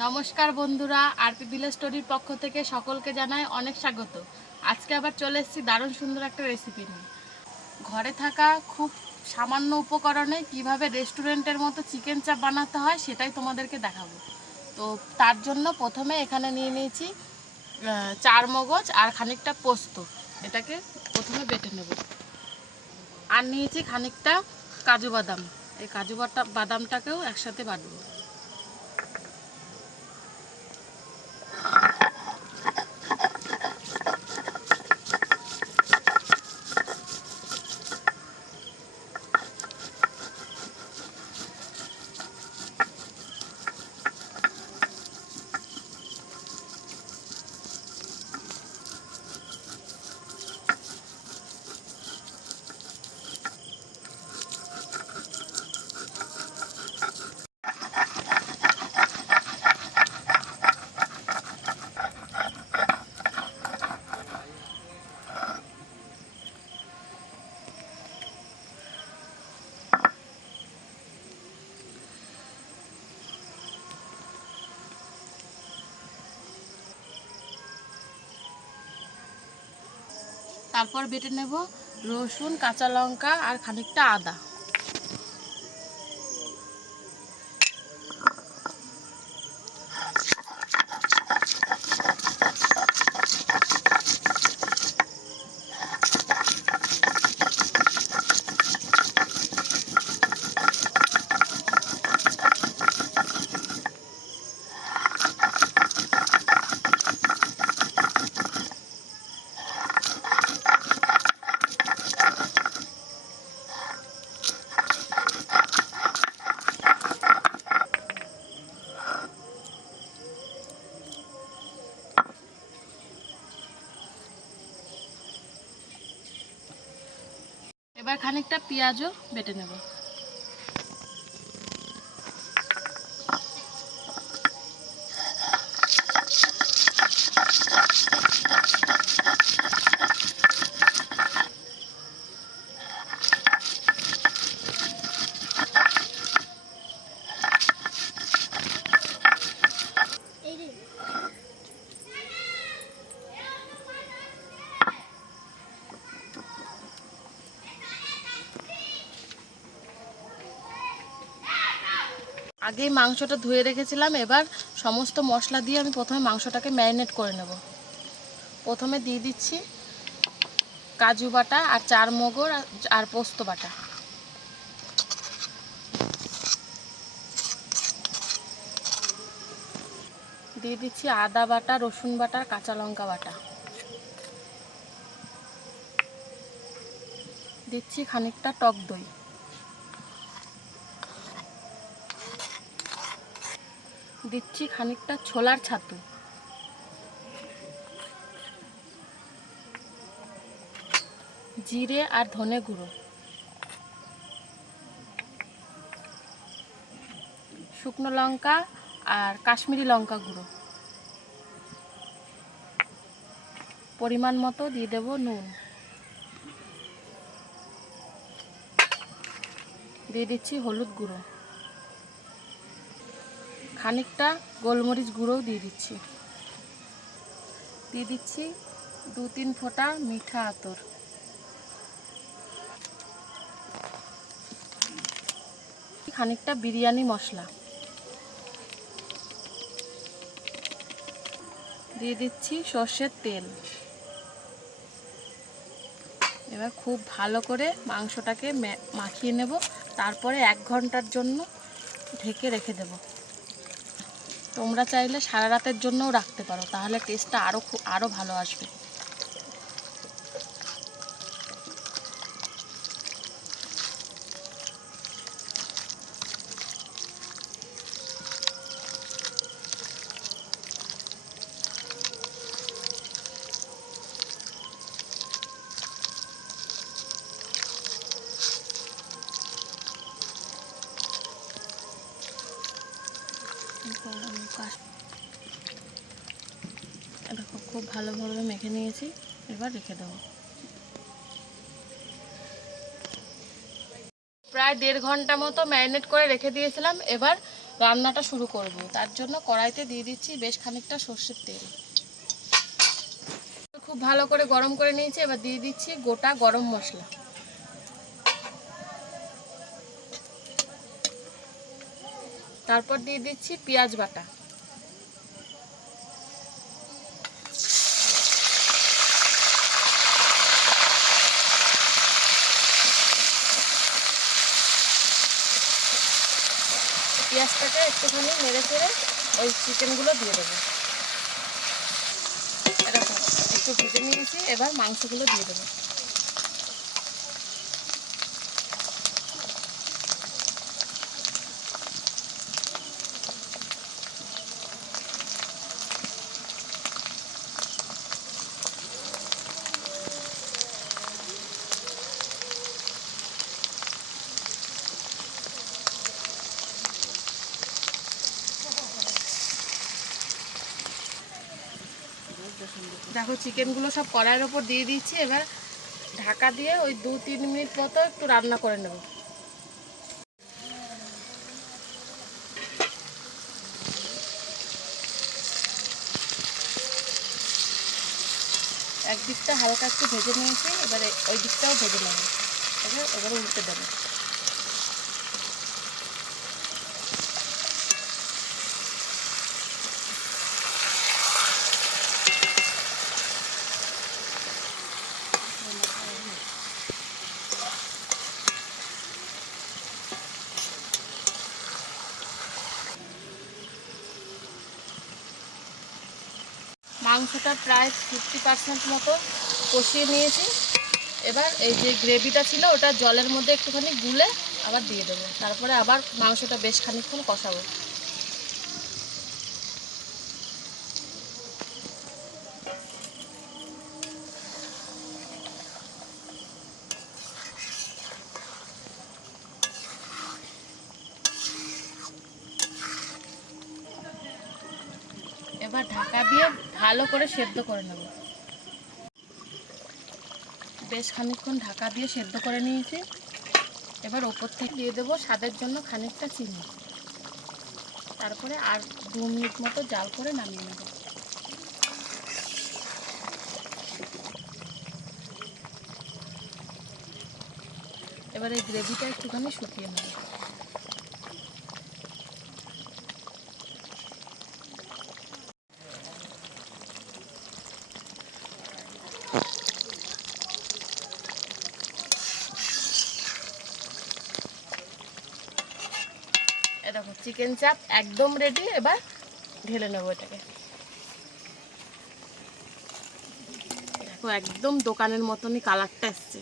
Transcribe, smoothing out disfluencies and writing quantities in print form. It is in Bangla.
नमस्कार बंधुरा आरपी विलेज स्टोरिर पक्ष थेके सकलके जानाई अनेक स्वागत। आज के आबार चले एसेछि दारुण सुंदर एक रेसिपि निये। घरे थाका खूब सामान्य उपकरणे किभाबे रेस्टुरेंटेर मतो चिकेन चाप बानाते हय सेटाई तोमादेरके देखाबो। तो तार जोन्नो प्रथमे एखाने निये नियेछि चार मगज और खानिकटा पोस्तो, एटाके प्रथमे बेटे नेब। आर नियेछि खानिकटा काजू बादाम, এই কাজু বাদামটাকেও একসাথে বাটবো। तारपर बेटे नेब रसुन काँचा लंका और खानिकटा आदा। এবার খানিকটা পেঁয়াজও বেটে নেব। आगे मांसटा धुए रेखेছিলাম, এবার সমস্ত মশলা দিয়ে আমি প্রথমে মাংসটাকে ম্যারিনেট করে নেব। প্রথমে দিয়ে দিচ্ছি কাজু বাটা আর চার মগজ আর পোস্ত বাটা। দিয়ে দিচ্ছি আদা বাটা, রসুন বাটা, কাঁচা লঙ্কা বাটা। দিচ্ছি খানিকটা টক দই। দিচ্ছি খানিকটা ছোলার ছাতু। জিরে আর ধনে গুঁড়ো, শুকনো লঙ্কা আর কাশ্মীরি লঙ্কা গুঁড়ো, পরিমাণ মতো দিয়ে দেব নুন। দিয়ে দিচ্ছি হলুদ গুঁড়ো, খানিকটা গোলমরিচ গুঁড়োও দিয়ে দিচ্ছি। দিয়ে দিচ্ছি 2-3 ফোঁটা মিঠা আতর। খানিকটা বিরিয়ানি মশলা দিয়ে দিচ্ছি, সর্ষের তেল। এবার খুব ভালো করে মাংসটাকে মাখিয়ে নেব, তারপরে 1 ঘন্টার জন্য ঢেকে রেখে দেব। তোমরা চাইলে সারা রাতের জন্যও রাখতে পারো, তাহলে টেস্টটা আরও ভালো আসবে। দেখো খুব ভালোভাবে মেখে নিয়েছি, এবার রেখে দেবো। প্রায় 1.5 ঘন্টা মতো ম্যারিনেট করে রেখে দিয়েছিলাম। এবার রান্নাটা শুরু করব। তার জন্য কড়াইতে দিয়ে দিচ্ছি বেশ খানিকটা সর্ষের তেল। খুব ভালো করে গরম করে নিয়েছি। এবার দিয়ে দিচ্ছি গোটা গরম মশলা, তারপর দিয়ে দিচ্ছি পেঁয়াজ বাটা, পেঁয়াজটাকে একটুখানি নেড়ে চেড়ে ওই চিকেনগুলো দিয়ে দেবো। এরকম একটু ভেজে নিয়েছি, এবার মাংসগুলো দিয়ে দেবো। দেখো চিকেনগুলো সব কড়াইয়ের ওপর দিয়ে দিচ্ছি। এবার ঢাকা দিয়ে ওই 2-3 মিনিট মতো একটু রান্না করে নেব। এক দিকটা হালকা একটু ভেজে নিয়েছি, এবারে ওই দিকটাও ভেজে নেব। এবারে উল্টে দেবো। মাংসটা প্রায় 50% মতো কষিয়ে নিয়েছি। এবার এই যে গ্রেভিটা ছিল ওটা জলের মধ্যে একটুখানি গুলে আবার দিয়ে দেবো। তারপরে আবার মাংসটা বেশ খানিকক্ষণ কষাবো। এবার ঢাকা দিয়ে ভালো করে সেদ্ধ করে নেব। বেশ খানিকক্ষণ ঢাকা দিয়ে সেদ্ধ করে নিয়েছি। এবার ওপর থেকে দিয়ে দেবো স্বাদের জন্য খানিকটা চিনি। তারপরে আর 2 মিনিট মতো জাল করে নামিয়ে নেব। এবার এই গ্রেভিটা একটুখানি শুকিয়ে নেব। দেখো চিকেন চাপ একদম রেডি। এবার ঢেলে নেবো এটাকে। দেখো একদম দোকানের মতনই কালারটা এসছে।